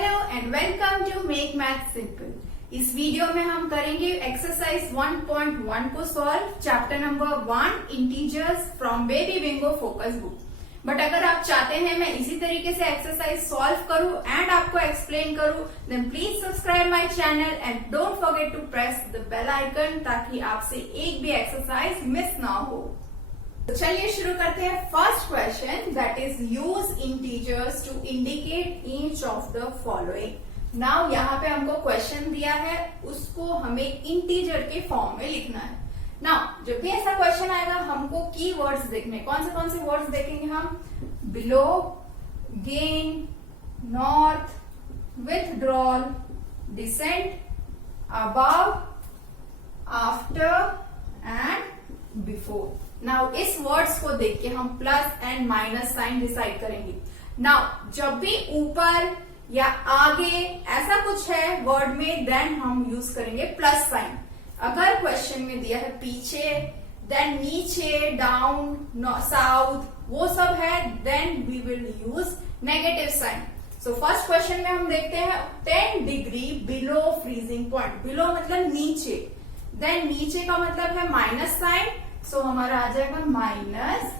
Hello and welcome to make math simple. इस video में हम करेंगे एक्सरसाइज 1.1 को solve, chapter number 1 integers from baby bingo focus book. But अगर आप चाहते हैं मैं इसी तरीके से एक्सरसाइज सॉल्व करूं एंड आपको एक्सप्लेन करूं, then please subscribe my channel and don't forget to press the bell icon ताकि आपसे एक भी एक्सरसाइज मिस ना हो। तो चलिए शुरू करते हैं। First question, that is use integers to indicate each of the following. Now यहाँ पे हमको क्वेश्चन दिया है, उसको हमें इंटीजर के फॉर्म में लिखना है। नाउ जब भी ऐसा क्वेश्चन आएगा हमको की वर्ड्स देखने, कौन से वर्ड्स देखेंगे हम? Below, gain, north, withdrawal, descent, above, after and before. Now इस वर्ड्स को देख के हम plus and minus sign decide करेंगे। नाउ जब भी ऊपर या आगे ऐसा कुछ है वर्ड में, देन हम यूज करेंगे प्लस साइन। अगर क्वेश्चन में दिया है पीछे, देन नीचे, डाउन, साउथ, वो सब है, then we will use negative sign. So first question में हम देखते हैं 10 degree below freezing point. Below मतलब नीचे, देन नीचे का मतलब है माइनस साइन, सो हमारा आ जाएगा -10।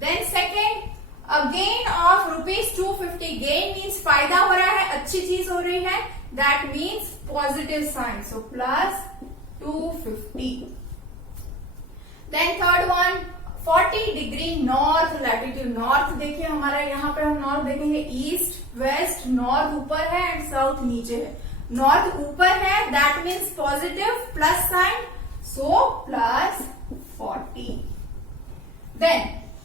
Then second, a gain of ₹250। Gain means फायदा हो रहा है, अच्छी चीज हो रही है, that means positive sign, so +250। Then third one, 40 degree north latitude. North देखिए हमारा, यहाँ पे हम नॉर्थ देखेंगे ईस्ट, वेस्ट, नॉर्थ ऊपर है एंड साउथ नीचे है। नॉर्थ ऊपर है, that means positive, plus sign, so +40. Then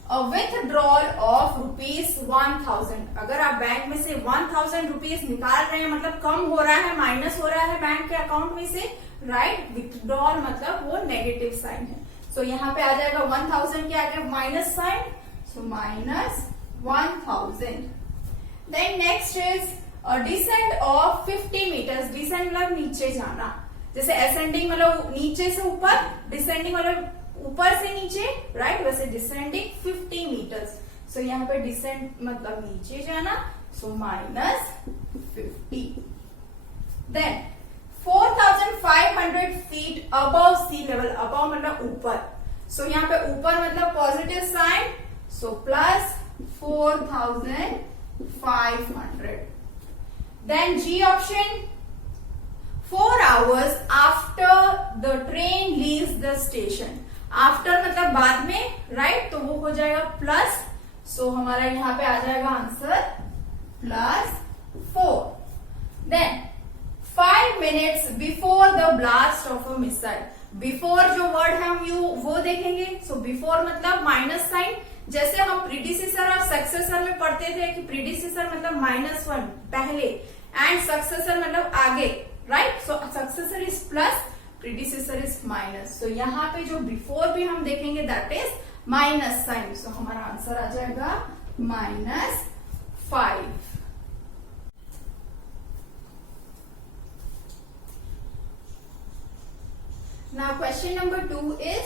a withdrawal of ₹1000। अगर आप बैंक में से 1000 रुपीज निकाल रहे हैं, मतलब कम हो रहा है, माइनस हो रहा है बैंक के अकाउंट में से, राइट? विथड्रॉल मतलब वो नेगेटिव साइन है, सो यहाँ पे आ जाएगा 1000 के आगे minus sign, so -1000। Then next is descent of 50 metres. Descent मतलब नीचे जाना, जैसे असेंडिंग मतलब नीचे से ऊपर, डिसेंडिंग मतलब ऊपर से नीचे, राइट? वैसे डिसेंडिंग 50 मीटर्स, सो यहाँ पे डिसेंड मतलब नीचे जाना, so -50। Then 4500 feet above sea level. Above मतलब ऊपर, सो यहाँ पे ऊपर मतलब positive sign, so +4500। Then G option, 4 hours after the train leaves the station। After मतलब बाद में, राइट? तो वो हो जाएगा प्लस, सो हमारा यहाँ पे आ जाएगा answer +4। Then 5 minutes before the blast of a missile। Before जो वर्ड है हम वो देखेंगे, सो बिफोर मतलब माइनस साइन। जैसे हम प्रीडिसेसर और सक्सेसर में पढ़ते थे कि प्रीडिसेसर मतलब -1 पहले एंड सक्सेसर मतलब आगे, right? So successor is plus, predecessor is minus, so यहाँ पे जो बिफोर भी हम देखेंगे that is minus sign, so हमारा आंसर आ जाएगा -5। Now question number 2 is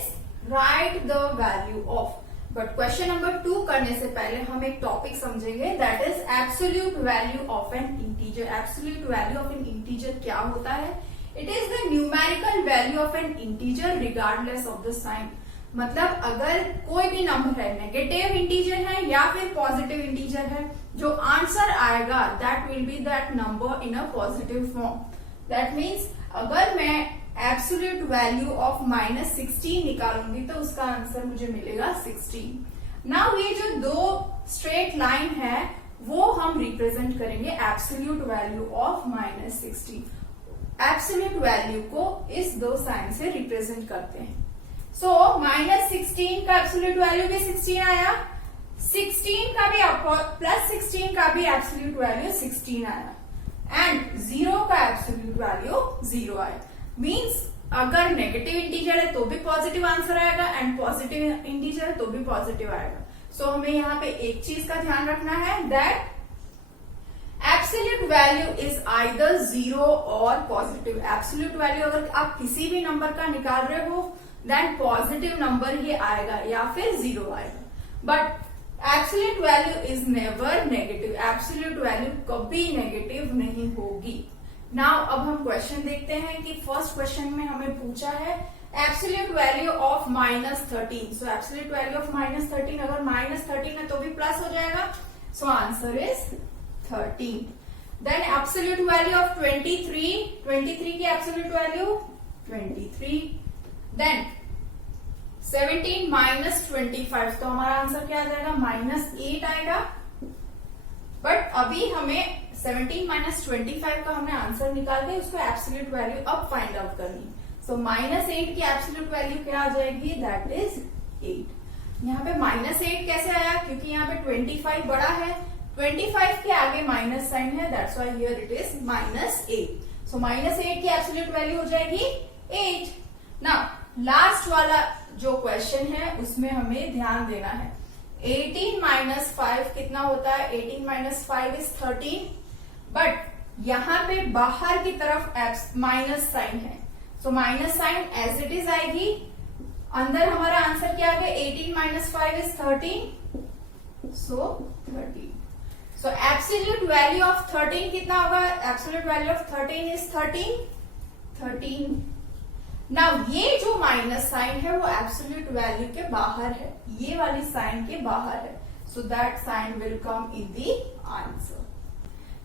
write the value of. But question number 2 करने से पहले हम एक टॉपिक समझेंगे, that is absolute value of an integer. Absolute value of an integer क्या होता है? It is the numerical value of an integer regardless of the sign. मतलब अगर कोई भी नंबर है, नेगेटिव इंटीजर है या फिर पॉजिटिव इंटीजर है, जो आंसर आएगा that will be that number in a positive form. That means अगर मैं एब्सोल्यूट वैल्यू ऑफ -16 निकालूंगी तो उसका आंसर मुझे मिलेगा 16। नाउ ये जो दो स्ट्रेट लाइन है वो हम रिप्रेजेंट करेंगे absolute value of -16। Absolute value को इस दो साइन से रिप्रेजेंट करते हैं। सो -16 का एब्सोल्यूट वैल्यू भी 16 आया, 16 का भी +16 का भी एब्सोल्यूट वैल्यू 16 आया, एंड 0 का एब्सोल्यूट वैल्यू 0 आया। मीन्स अगर नेगेटिव इंटीजर है तो भी पॉजिटिव आंसर आएगा एंड पॉजिटिव इंटीजर है तो भी पॉजिटिव आएगा। सो हमें यहाँ पे एक चीज का ध्यान रखना है, that absolute value is either 0 और पॉजिटिव। एब्सोल्यूट वैल्यू अगर आप किसी भी नंबर का निकाल रहे हो, देन पॉजिटिव नंबर ही आएगा या फिर 0 आएगा। But absolute value is never negative, absolute value कभी नेगेटिव नहीं होगी। नाउ अब हम क्वेश्चन देखते हैं कि फर्स्ट क्वेश्चन में हमें पूछा है absolute value of -13। So absolute value of -13, अगर -13 है तो भी प्लस हो जाएगा, so answer is 13। Then absolute value of 23 की एब्सोल्यूट वैल्यू 23। देन 17 -25, तो हमारा आंसर क्या आ जाएगा, -8 आएगा। बट अभी हमें 17 -25 का हमने आंसर निकाल के उसको एब्सोल्यूट वैल्यू अब फाइंड आउट करनी। सो -8 की एब्सोल्यूट वैल्यू क्या आ जाएगी, दैट इज 8। यहाँ पे -8 कैसे आया, क्योंकि यहाँ पे 25 बड़ा है, 25 के आगे माइनस साइन है, that's why here it is -8। सो -8 की एब्सोल्यूट वैल्यू हो जाएगी 8। नाउ लास्ट वाला जो क्वेश्चन है उसमें हमें ध्यान देना है। 18 - 5 कितना होता है, 18 - 5 इज 13, बट यहाँ पे बाहर की तरफ माइनस साइन है, so minus sign as it is आएगी। अंदर हमारा आंसर क्या आ गया, 18 - 5 is 13, so 13। So absolute value of 13 कितना होगा, absolute value of 13 is 13। Now ये जो माइनस साइन है वो एब्सोल्यूट वैल्यू के बाहर है, ये वाली साइन के बाहर है, so that sign will come in the answer.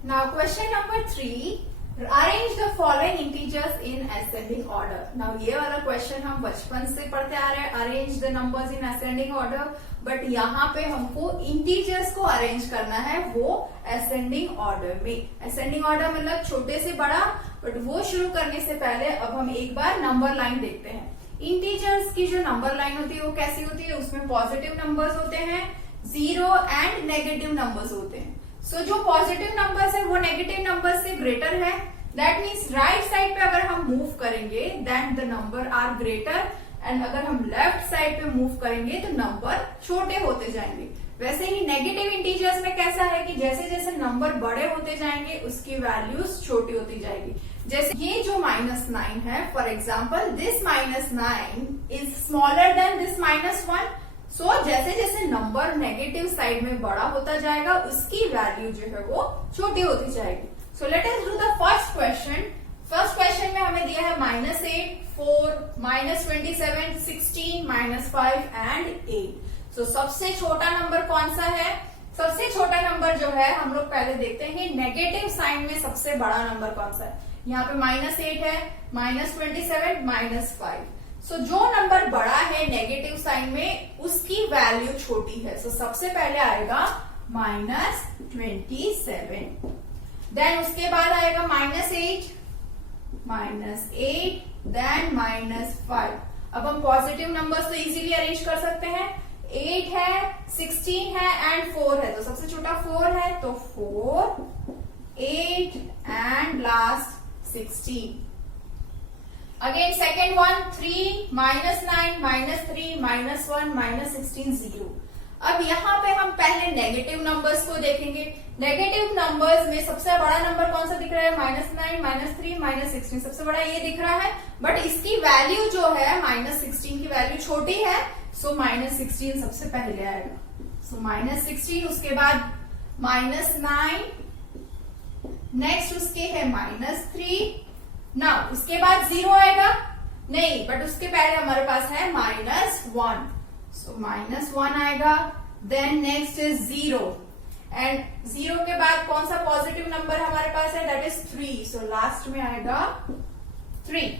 Now question number 3, arrange the following integers in ascending order. Now ये वाला क्वेश्चन हम बचपन से पढ़ते आ रहे हैं, arrange the numbers in ascending order, but यहाँ पे हमको इंटीजर्स को अरेंज करना है वो असेंडिंग ऑर्डर में। असेंडिंग ऑर्डर मतलब छोटे से बड़ा, बट वो शुरू करने से पहले अब हम एक बार नंबर लाइन देखते हैं। इंटीजर्स की जो नंबर लाइन होती है वो कैसी होती है, उसमें पॉजिटिव नंबर्स होते हैं, 0 एंड नेगेटिव नंबर्स होते हैं। सो जो पॉजिटिव नंबर्स है वो नेगेटिव नंबर से ग्रेटर है, दैट मीन्स राइट साइड पे अगर हम मूव करेंगे then the number are greater, and अगर हम लेफ्ट साइड पे मूव करेंगे तो नंबर छोटे होते जाएंगे। वैसे ही नेगेटिव इंटीजर्स में कैसा है कि जैसे जैसे नंबर बड़े होते जाएंगे उसकी वैल्यूज छोटी होती जाएगी। जैसे ये जो -9 है, for example this -9 is smaller than this -1। सो जैसे जैसे नंबर नेगेटिव साइड में बड़ा होता जाएगा उसकी वैल्यू जो है वो छोटी होती जाएगी। So let us do the first question. First question में हमें दिया है -8, 4, -27, 16, -5 एंड 8। सो सबसे छोटा नंबर कौन सा है, सबसे छोटा नंबर जो है हम लोग पहले देखते हैं नेगेटिव साइन में सबसे बड़ा नंबर कौन सा है। यहाँ पे -8 है, -27, -5। सो जो नंबर बड़ा है नेगेटिव साइन में उसकी वैल्यू छोटी है, सो सबसे पहले आएगा -27, देन उसके बाद आएगा -8, देन -5। अब हम पॉजिटिव नंबर्स तो इजीली अरेंज कर सकते हैं, 8 है, 16 है एंड 4 है, तो सबसे छोटा 4 है, तो 4, 8 and last 16। Again second one 3, -9, -3, -1, -16, 0। अब यहाँ पे हम पहले नेगेटिव नंबर्स को देखेंगे। नेगेटिव नंबर्स में सबसे बड़ा नंबर कौन सा दिख रहा है, -9, -3, -16, सबसे बड़ा ये दिख रहा है, बट इसकी वैल्यू जो है -16 की वैल्यू छोटी है, सो -16 सबसे पहले आएगा। सो -16, उसके बाद -9, नेक्स्ट उसके है -3, ना उसके बाद 0 आएगा नहीं, बट उसके पहले हमारे पास है -1, सो -1 आएगा, देन नेक्स्ट इज 0, एंड 0 के बाद कौन सा पॉजिटिव नंबर हमारे पास है, दैट इज 3, सो लास्ट में आएगा 3।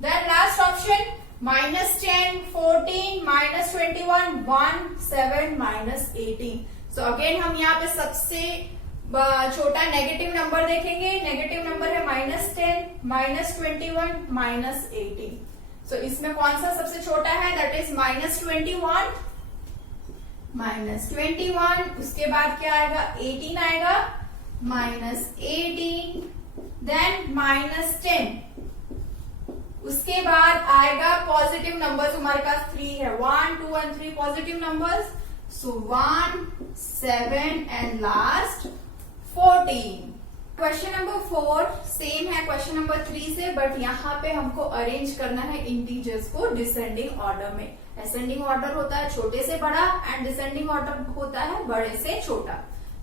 Then last option -10, 14, -21, 1, 7, -18। So again हम यहाँ पे सबसे छोटा नेगेटिव नंबर देखेंगे। नेगेटिव नंबर है -10, -21, -18। सो इसमें कौन सा सबसे छोटा है, दैट इज -21, उसके बाद क्या आएगा, 18 आएगा, -18, देन -10, उसके बाद आएगा पॉजिटिव नंबर्स हमारे पास 3 है, 1, 2 and 3 positive numbers, so 1, 7 and last 14। Question number 4 same है क्वेश्चन नंबर 3 से, बट यहाँ पे हमको अरेंज करना है इंटीजर्स को डिसेंडिंग ऑर्डर में। असेंडिंग ऑर्डर होता है छोटे से बड़ा एंड डिसेंडिंग ऑर्डर होता है बड़े से छोटा।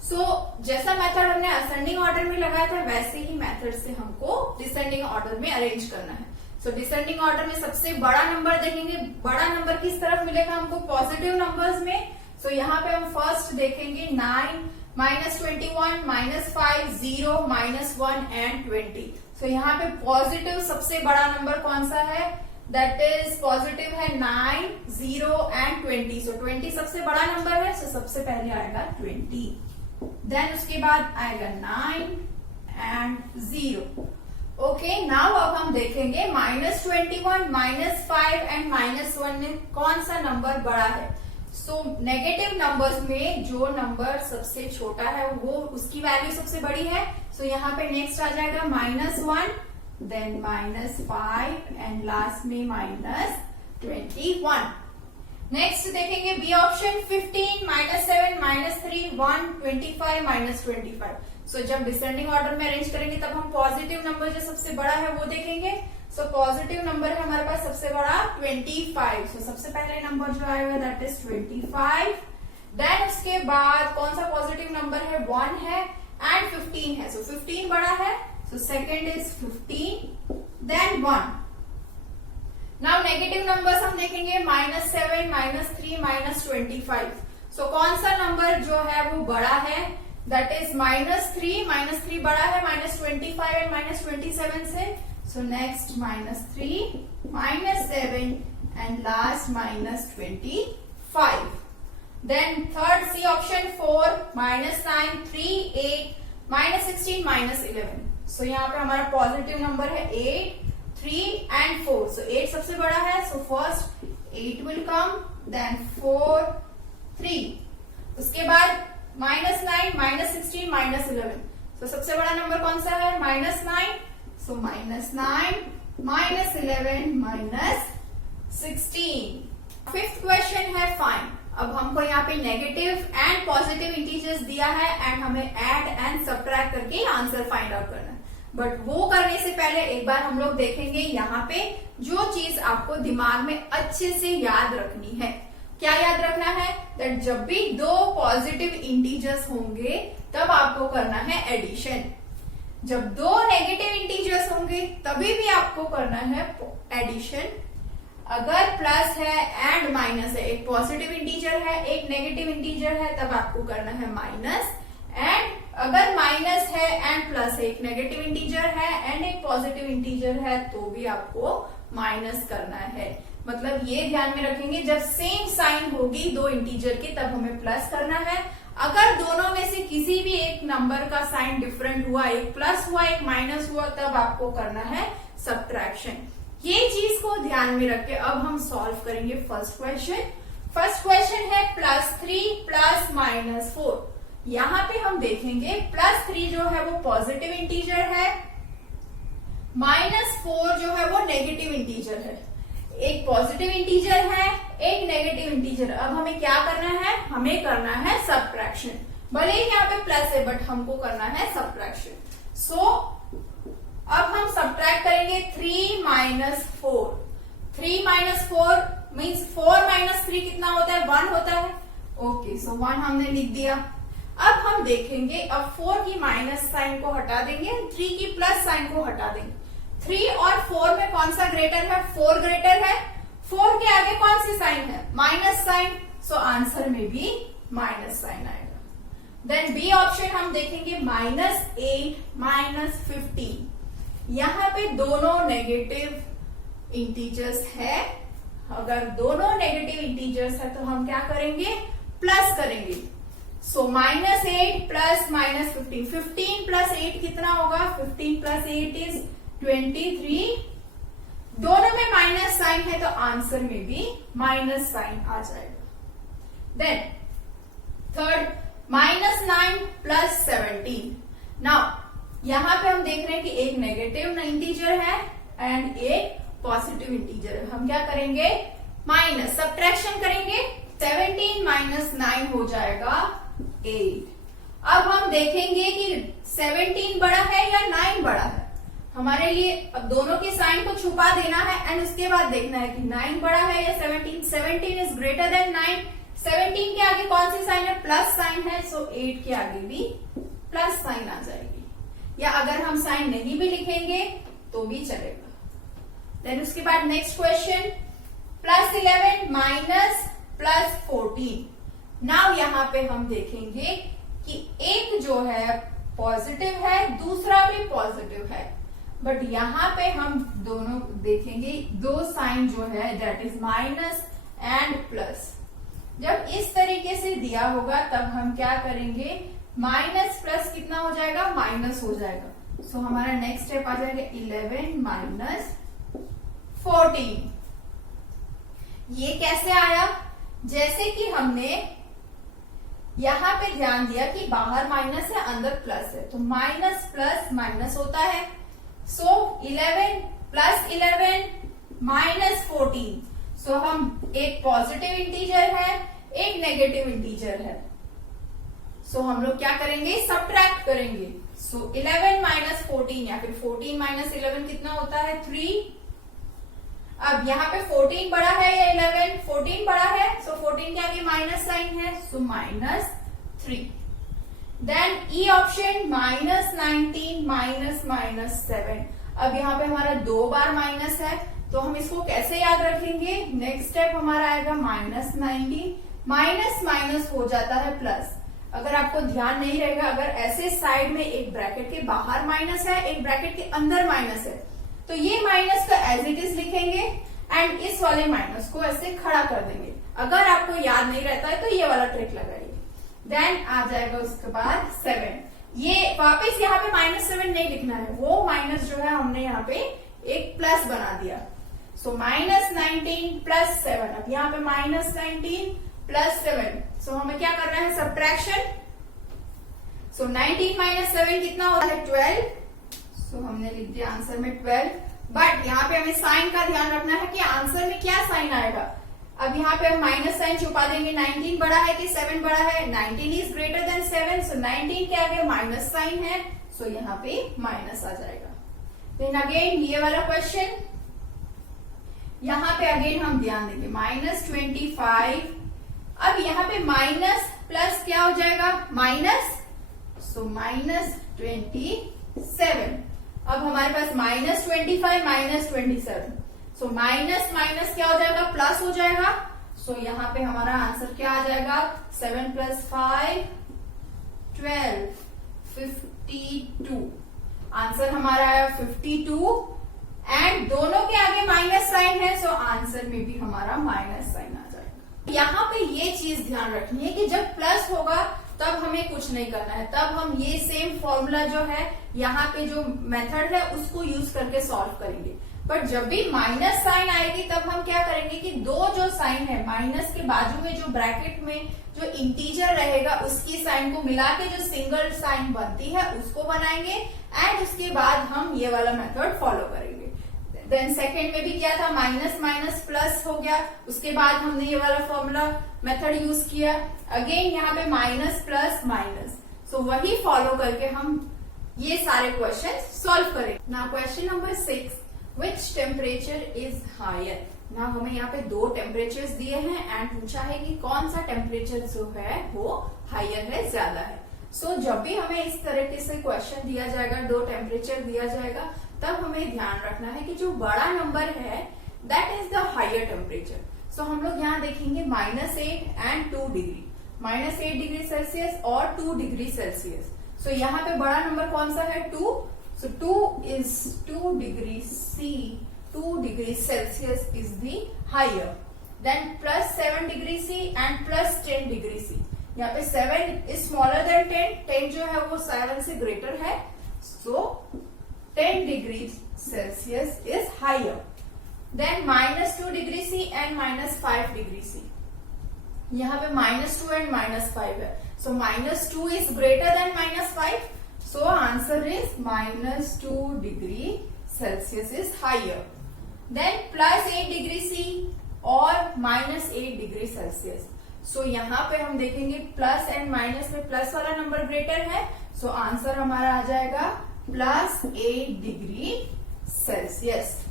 सो जैसा मेथड हमने असेंडिंग ऑर्डर में लगाया था वैसे ही मेथड से हमको डिसेंडिंग ऑर्डर में अरेंज करना है। सो डिसेंडिंग ऑर्डर में सबसे बड़ा नंबर देखेंगे, बड़ा नंबर किस तरफ मिलेगा हमको, पॉजिटिव नंबर्स में। सो यहाँ पे हम फर्स्ट देखेंगे 9, -21, -5, 0, -1 एंड 20। सो यहाँ पे पॉजिटिव सबसे बड़ा नंबर कौन सा है, दैट इज पॉजिटिव है 9, 0 एंड 20। सो 20 सबसे बड़ा नंबर है, सो सबसे पहले आएगा 20, देन उसके बाद आएगा 9 एंड 0। ओके, नाउ अब हम देखेंगे -21, -5 एंड -1 में कौन सा नंबर बड़ा है। सो नेगेटिव नंबर्स में जो नंबर सबसे छोटा है वो उसकी वैल्यू सबसे बड़ी है। सो यहाँ पे नेक्स्ट आ जाएगा -1, देन -5 एंड लास्ट में -21। नेक्स्ट देखेंगे बी ऑप्शन 15, -7, -3, 1, 25, -25। सो जब डिसेंडिंग ऑर्डर में अरेंज करेंगे तब हम पॉजिटिव नंबर जो सबसे बड़ा है वो देखेंगे। सो पॉजिटिव नंबर है हमारे पास सबसे बड़ा 25। सो सबसे पहले नंबर जो आएगा दैट इज 25। देन उसके बाद कौन सा पॉजिटिव नंबर है, 1 है एंड 15 है। सो 15 बड़ा है, so second is 15, then 1। Now negative numbers हम देखेंगे -7, -3, -25। सो कौन सा नंबर जो है वो बड़ा है, दैट इज -3। -3 बड़ा है -25 एंड -27 से। So next -3, -7 and last -25। Then third C option 4, -9, 3, 8, -16, -11। सो यहाँ पे हमारा पॉजिटिव नंबर है 8, 3 एंड 4। सो 8 सबसे बड़ा है, so first 8 will come, then 4, 3। उसके बाद -9, -16, -11। सो सबसे बड़ा नंबर कौन सा है, -9। सो -9, -11, -16। फिफ्थ क्वेश्चन है फाइंड। अब हमको यहाँ पे नेगेटिव एंड पॉजिटिव इंटीजर्स दिया है एंड हमें ऐड एंड सब्ट्रैक्ट करके आंसर फाइंड आउट करना है। बट वो करने से पहले एक बार हम लोग देखेंगे यहाँ पे जो चीज आपको दिमाग में अच्छे से याद रखनी है। क्या याद रखना है, दैट जब भी दो पॉजिटिव इंटीजर्स होंगे तब आपको करना है एडिशन। जब दो नेगेटिव इंटीजर्स होंगे तभी भी आपको करना है एडिशन। अगर प्लस है एंड माइनस है, एक पॉजिटिव इंटीजर है एक नेगेटिव इंटीजर है, तब आपको करना है माइनस। एंड अगर माइनस है एंड प्लस है, एक नेगेटिव इंटीजर है एंड एक पॉजिटिव इंटीजर है, तो भी आपको माइनस करना है। मतलब ये ध्यान में रखेंगे जब सेम साइन होगी दो इंटीजर की तब हमें प्लस करना है। अगर दोनों में से किसी भी एक नंबर का साइन डिफरेंट हुआ, एक प्लस हुआ एक माइनस हुआ, तब आपको करना है सब्ट्रैक्शन। ये चीज को ध्यान में रख के अब हम सॉल्व करेंगे फर्स्ट क्वेश्चन। फर्स्ट क्वेश्चन है +3 + -4। यहाँ पे हम देखेंगे +3 जो है वो पॉजिटिव इंटीजर है, -4 जो है वो नेगेटिव इंटीजर है। एक पॉजिटिव इंटीजर है एक नेगेटिव इंटीजर। अब हमें क्या करना है, हमें करना है सब्ट्रैक्शन। भले ही यहाँ पे प्लस है बट हमको करना है सब्ट्रैक्शन। सो अब हम सब्ट्रैक्ट करेंगे 3 - 4। 3 - 4 मीन्स 4 - 3 कितना होता है, 1 होता है। ओके, सो 1 हमने लिख दिया। अब हम देखेंगे, अब 4 की माइनस साइन को हटा देंगे, 3 की प्लस साइन को हटा देंगे। 3 और 4 में कौन सा ग्रेटर है, 4 ग्रेटर है। 4 के आगे कौन सी साइन है, माइनस साइन। सो आंसर में भी माइनस साइन आएगा। देन बी ऑप्शन हम देखेंगे -8 - 15। यहाँ पे दोनों नेगेटिव इंटीजर्स है। अगर दोनों नेगेटिव इंटीजर्स है तो हम क्या करेंगे, प्लस करेंगे। सो -8 + -15। 15 + 8 कितना होगा, 15 + 8 इज 23। दोनों में माइनस साइन है तो आंसर में भी माइनस साइन आ जाएगा। Then third -9 + 17। नाउ यहां पे हम देख रहे हैं कि एक नेगेटिव इंटीजर है एंड एक पॉजिटिव इंटीजर है। हम क्या करेंगे, माइनस सब्ट्रैक्शन करेंगे। 17 - 9 हो जाएगा 8। अब हम देखेंगे कि 17 बड़ा है या 9 बड़ा है। हमारे लिए अब दोनों के साइन को छुपा देना है एंड उसके बाद देखना है कि 9 बड़ा है या 17। 17 इज ग्रेटर देन 9। 17 के आगे कौन सी साइन है? प्लस साइन है, सो 8 के आगे भी प्लस साइन आ जाएगी। या अगर हम साइन नहीं भी लिखेंगे तो भी चलेगा। देन उसके बाद नेक्स्ट क्वेश्चन, +11 माइनस +14। नाउ यहाँ पे हम देखेंगे कि एक जो है पॉजिटिव है, दूसरा भी पॉजिटिव है, बट यहाँ पे हम दोनों देखेंगे दो साइन जो है that is minus and plus. जब इस तरीके से दिया होगा तब हम क्या करेंगे, माइनस प्लस कितना हो जाएगा? माइनस हो जाएगा। सो हमारा नेक्स्ट स्टेप आ जाएगा 11 माइनस 14। ये कैसे आया? जैसे कि हमने यहां पे ध्यान दिया कि बाहर माइनस है, अंदर प्लस है, तो माइनस प्लस माइनस होता है। सो 11 प्लस 11 माइनस 14। सो हम एक पॉजिटिव इंटीजर है, एक नेगेटिव इंटीजर है। सो हम लोग क्या करेंगे? सब्ट्रैक्ट करेंगे। सो 11 माइनस 14 या फिर 14 माइनस 11 कितना होता है? 3। अब यहाँ पे 14 बड़ा है या 11? 14 बड़ा है, सो 14 के आगे माइनस साइन है, सो -3। Then E option -19 -7। अब यहाँ पे हमारा 2 बार माइनस है, तो हम इसको कैसे याद रखेंगे? नेक्स्ट स्टेप हमारा आएगा -19, माइनस माइनस हो जाता है प्लस। अगर आपको ध्यान नहीं रहेगा, अगर ऐसे साइड में एक ब्रैकेट के बाहर माइनस है, एक ब्रैकेट के अंदर माइनस है, तो ये माइनस को एज इट इज लिखेंगे एंड इस वाले माइनस को ऐसे खड़ा कर देंगे। अगर आपको याद नहीं रहता है तो ये वाला ट्रिक लगाइए। देन आ जाएगा उसके बाद 7। ये वापस यहाँ पे -7 नहीं लिखना है, वो माइनस जो है हमने यहाँ पे एक प्लस बना दिया। सो -19 + 7। अब यहाँ पे -19 + 7। सो हमें क्या करना है? सब्ट्रैक्शन। सो 19 - 7 कितना होता है? 12। तो हमने लिख दिया आंसर में 12। बट यहाँ पे हमें साइन का ध्यान रखना है कि आंसर में क्या साइन आएगा। अब यहाँ पे हम माइनस साइन छुपा देंगे। 19 बड़ा है कि 7 बड़ा है? 19 इज ग्रेटर देन 7, सो 19 के आगे माइनस साइन है, सो यहाँ पे माइनस आ जाएगा। देन अगेन ये वाला क्वेश्चन, यहाँ पे अगेन हम ध्यान देंगे -25। अब यहाँ पे माइनस प्लस क्या हो जाएगा? माइनस, सो -27। अब हमारे पास -25 -27, सो माइनस माइनस क्या हो जाएगा? प्लस हो जाएगा। सो यहाँ पे हमारा आंसर क्या आ जाएगा? 7 + 5 12 52। आंसर हमारा आया 52 एंड दोनों के आगे माइनस साइन है, सो आंसर में भी हमारा माइनस साइन आ जाएगा। यहाँ पे ये चीज ध्यान रखनी है कि जब प्लस होगा तब हमें कुछ नहीं करना है, तब हम ये सेम फॉर्मूला जो है यहाँ पे जो मेथड है उसको यूज करके सॉल्व करेंगे। बट जब भी माइनस साइन आएगी तब हम क्या करेंगे कि दो जो साइन है माइनस के बाजू में जो ब्रैकेट में जो इंटीजर रहेगा उसकी साइन को मिला के जो सिंगल साइन बनती है उसको बनाएंगे एंड उसके बाद हम ये वाला मेथड फॉलो करेंगे। देन सेकेंड में भी क्या था? माइनस माइनस प्लस हो गया, उसके बाद हमने ये वाला फॉर्मूला मेथड यूज किया। अगेन यहाँ पे माइनस प्लस माइनस, सो वही फॉलो करके हम ये सारे क्वेश्चन सॉल्व करेंगे। Now question number 6, which temperature is higher. ना हमें यहाँ पे दो टेम्परेचर्स दिए हैं एंड पूछा है कि कौन सा टेम्परेचर जो है वो हायर है, ज्यादा है। सो जब भी हमें इस तरीके से क्वेश्चन दिया जाएगा, दो टेम्परेचर दिया जाएगा, तब हमें ध्यान रखना है कि जो बड़ा नंबर है that is the higher temperature. So हम लोग यहाँ देखेंगे -8 एंड 2 डिग्री, -8 डिग्री सेल्सियस और 2 डिग्री सेल्सियस। सो यहाँ पे बड़ा नंबर कौन सा है? 2। सो 2 is 2 degree C, 2 degree Celsius is the higher. Then +7 degree C and +10 degree C. यहाँ पे 7 is smaller than 10, 10 जो है वो 7 से greater है, so 10 degree Celsius is higher. Then -2 degree C and -5 degree C. यहाँ पे -2 and -5 है, so -2 is greater than -5. So answer is -2 degree Celsius is higher. Then +8 degree C और -8 degree Celsius. So यहाँ पे हम देखेंगे प्लस एंड माइनस में plus वाला नंबर ग्रेटर है, so आंसर हमारा आ जाएगा plus 8 degree Celsius.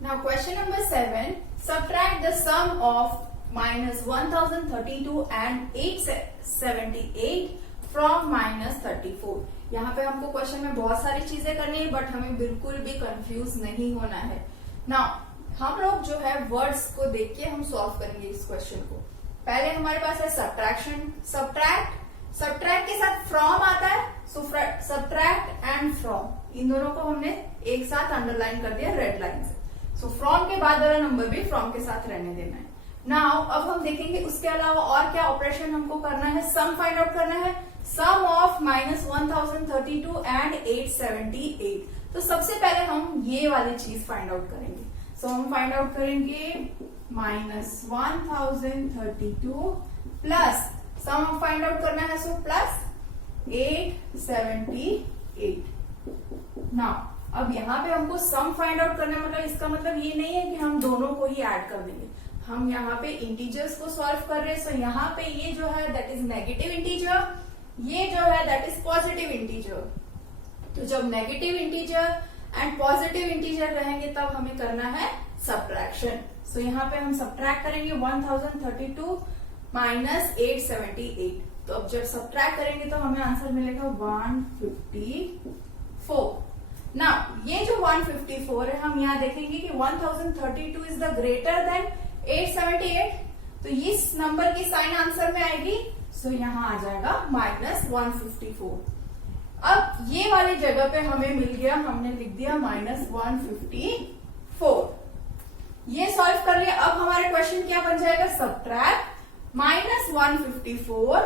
Now question number 7. Subtract the sum of minus 1032 and 878 from minus 34. यहाँ पे हमको क्वेश्चन में बहुत सारी चीजें करनी है, बट हमें बिल्कुल भी कंफ्यूज नहीं होना है. नाउ हम लोग जो है वर्ड्स को देख के हम सॉल्व करेंगे इस क्वेश्चन को. पहले हमारे पास है सब्ट्रैक्शन. सब्ट्रैक्ट के साथ फ्रॉम आता है, सो सब्ट्रैक्ट एंड फ्रॉम इन दोनों को हमने एक साथ अंडरलाइन कर दिया रेड लाइन से. सो फ्रॉम के बाद वाला नंबर भी फ्रॉम के साथ रहने देना है. नाउ अब हम देखेंगे उसके अलावा और क्या ऑपरेशन हमको करना है. सम फाइंड आउट करना है. सम ऑफ माइनस 1032 एंड 878. तो सबसे पहले हम ये वाली चीज फाइंड आउट करेंगे. सो हम फाइंड आउट करेंगे minus 1032 plus sum find out करना है, सो प्लस 878. नाउ अब यहाँ पे हमको सम फाइंड आउट करना, मतलब इसका मतलब ये नहीं है कि हम दोनों को ही ऐड कर देंगे. हम यहाँ पे इंटीजर्स को सॉल्व कर रहे हैं. सो यहाँ पे ये जो है दैट इज नेगेटिव इंटीजर, ये जो है दैट इज पॉजिटिव इंटीजर. तो जब negative integer and positive integer रहेंगे तब हमें करना है सब्ट्रैक्शन. सो यहाँ पे हम सब्ट्रैक्ट करेंगे 1032 माइनस 878. तो अब जब सब्ट्रैक्ट करेंगे तो हमें आंसर मिलेगा 154. नाउ ये जो 154 है, हम यहाँ देखेंगे कि 1032 इज द ग्रेटर देन 878. तो इस नंबर की साइन आंसर में आएगी. सो यहाँ आ जाएगा माइनस 154. अब ये वाली जगह पे हमें मिल गया, हमने लिख दिया माइनस 154. ये सॉल्व कर लिया. अब हमारा क्वेश्चन क्या बन जाएगा. Subtract minus 154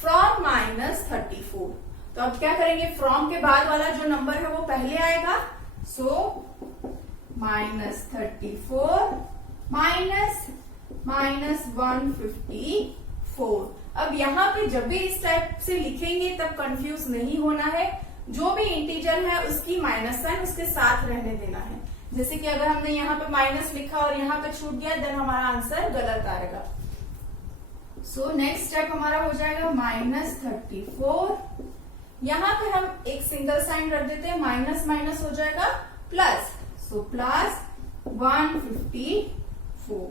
from minus 34. तो अब क्या करेंगे, फ्रॉम के बाद वाला जो नंबर है वो पहले आएगा. So minus 34 minus 154. अब यहाँ पे जब भी इस टाइप से लिखेंगे तब कंफ्यूज नहीं होना है. जो भी इंटीजर है उसकी माइनस साइन उसके साथ रहने देना है. जैसे कि अगर हमने यहाँ पे माइनस लिखा और यहाँ पे छूट गया देन हमारा आंसर गलत आएगा. सो नेक्स्ट स्टेप हमारा हो जाएगा माइनस 34. यहाँ पे हम एक सिंगल साइन रख देते हैं, माइनस माइनस हो जाएगा प्लस. So plus 154.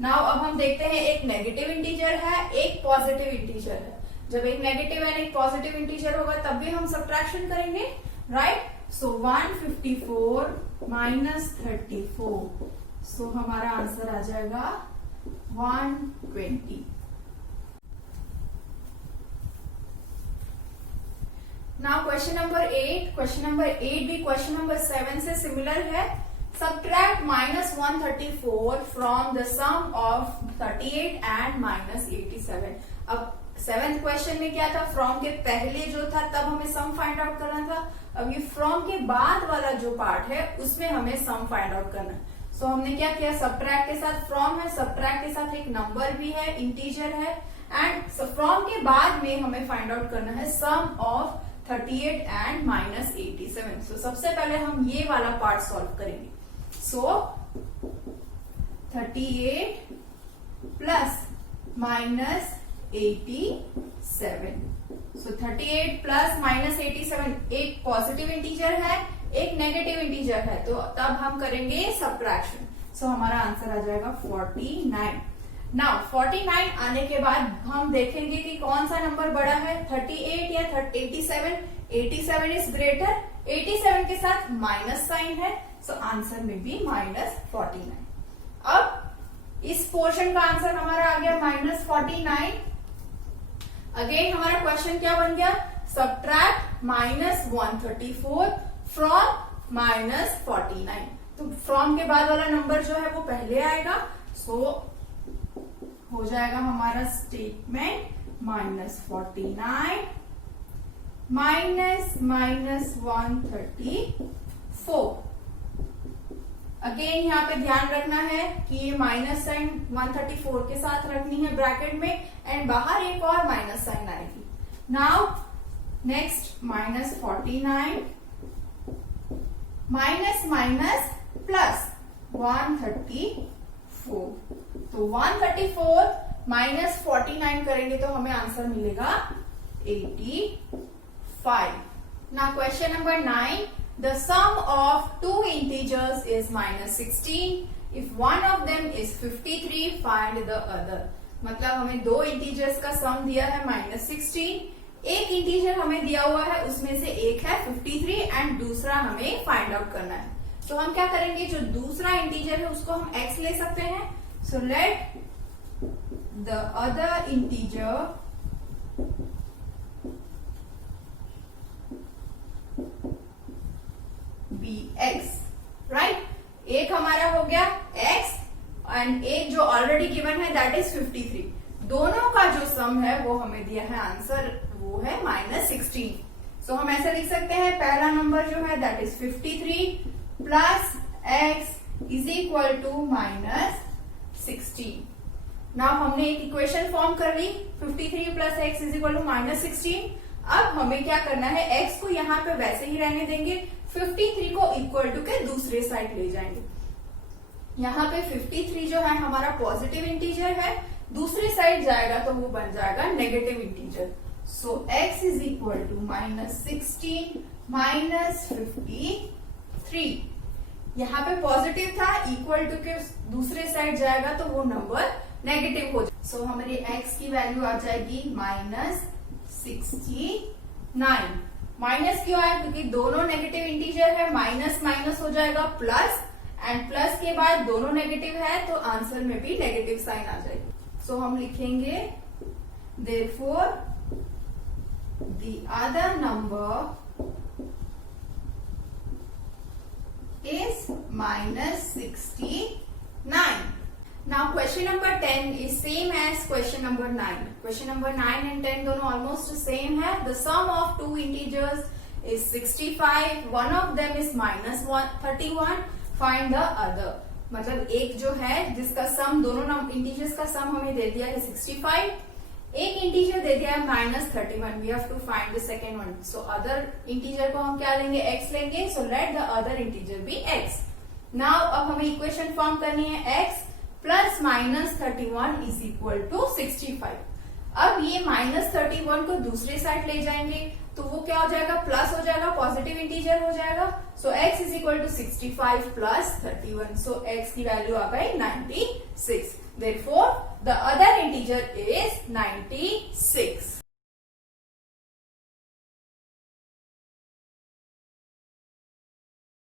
नाउ अब हम देखते हैं एक नेगेटिव इंटीजर है, एक पॉजिटिव इंटीजर है. जब एक नेगेटिव एंड एक पॉजिटिव इंटीजर होगा तब भी हम सब्ट्रैक्शन करेंगे, राइट. सो 154 माइनस 34. सो हमारा आंसर आ जाएगा 120. Now question number 8. Question number 8 भी क्वेश्चन नंबर 7 से सिमिलर है. Subtract minus 134 from the sum of 38 and minus 87. अब 7th क्वेश्चन में क्या था, फ्रॉम के पहले जो था तब हमें सम फाइंड आउट करना था. अब ये फ्रॉम के बाद वाला जो पार्ट है उसमें हमें सम फाइंड आउट करना है. सो हमने क्या किया, सब्ट्रैक्ट के साथ फ्रॉम है, सब्ट्रैक्ट के साथ एक नंबर भी है, इंटीजर है, एंड फ्रॉम के बाद में हमें फाइंड आउट करना है सम ऑफ 38 एंड माइनस 87. सो सबसे पहले हम ये वाला पार्ट सॉल्व करेंगे. So 38 plus minus 87. So 38 plus minus 87 एक पॉजिटिव इंटीजर है, एक नेगेटिव इंटीजर है. तो तब हम करेंगे सब्ट्रैक्शन. सो हमारा आंसर आ जाएगा 49. नाउ 49 आने के बाद हम देखेंगे कि कौन सा नंबर बड़ा है, 38 या 87. 87 इज ग्रेटर. 87 के साथ माइनस साइन है, सो आंसर में भी माइनस 49. अब इस पोर्शन का आंसर हमारा आ गया माइनस 49. अगेन हमारा क्वेश्चन क्या बन गया, सब्ट्रैक्ट माइनस 134 फ्रॉम माइनस 49. तो फ्रॉम के बाद वाला नंबर जो है वो पहले आएगा. सो हो जाएगा हमारा स्टेटमेंट माइनस 49 माइनस 134. अगेन यहाँ पे ध्यान रखना है कि ये माइनस साइन 134 के साथ रखनी है ब्रैकेट में, एंड बाहर एक और माइनस साइन आएगी. Now next minus 49 minus minus plus 134. तो 134 माइनस 49 करेंगे तो हमें आंसर मिलेगा 85. Now question number 9. The sum of two integers is minus 16. If one of them is 53, find the other. मतलब हमें दो इंटीजर्स का सम दिया है माइनस 16. एक इंटीजर हमें दिया हुआ है, उसमें से एक है 53 एंड दूसरा हमें फाइंड आउट करना है. तो हम क्या करेंगे, जो दूसरा इंटीजर है उसको हम x ले सकते हैं. So let the other integer be x. Right, एक हमारा हो गया x एंड एक जो ऑलरेडी गिवन है दैट इज 53. दोनों का जो सम है वो हमें दिया है, आंसर वो है माइनस 16. सो हम ऐसे लिख सकते हैं, पहला नंबर जो है that is 53 plus x is equal to minus 16. Now हमने एक इक्वेशन फॉर्म कर ली, 53 plus x is equal to minus 16. अब हमें क्या करना है, x को यहाँ पे वैसे ही रहने देंगे, 53 को इक्वल टू के दूसरे साइड ले जाएंगे. यहाँ पे 53 जो है हमारा पॉजिटिव इंटीजर है, दूसरी साइड जाएगा तो वो बन जाएगा negative integer. So x is equal to minus 16 minus 53. यहाँ पे पॉजिटिव था, इक्वल टू के दूसरे साइड जाएगा तो वो नंबर नेगेटिव हो जाएगा. सो हमारी x की वैल्यू आ जाएगी माइनस 69. माइनस क्यों आया, क्योंकि दोनों नेगेटिव इंटीजर है, माइनस माइनस हो जाएगा प्लस, एंड प्लस के बाद दोनों नेगेटिव है तो आंसर में भी नेगेटिव साइन आ जाएगी. सो हम लिखेंगे therefore the other number is minus 69. Now question number 10 is same as question number 9. Question number 9 and 10 दोनों almost same है. The sum of two integers is 65. One of them is minus 31. Find the other. मतलब एक जो है जिसका सम, दोनों integers का सम हमें दे दिया है 65, एक इंटीजर दे दिया है minus 31. We have to find the second one. So other integer को हम क्या लेंगे, x लेंगे. So let the other integer be x. Now अब हमें इक्वेशन फॉर्म करनी है, x plus minus 31 is equal to 65. अब ये माइनस 31 को दूसरे साइड ले जाएंगे तो वो क्या हो जाएगा, प्लस हो जाएगा, पॉजिटिव इंटीजर हो जाएगा. So x is equal to 65 plus 31. So x की वैल्यू आ गई 96. Therefore, the other integer is 96.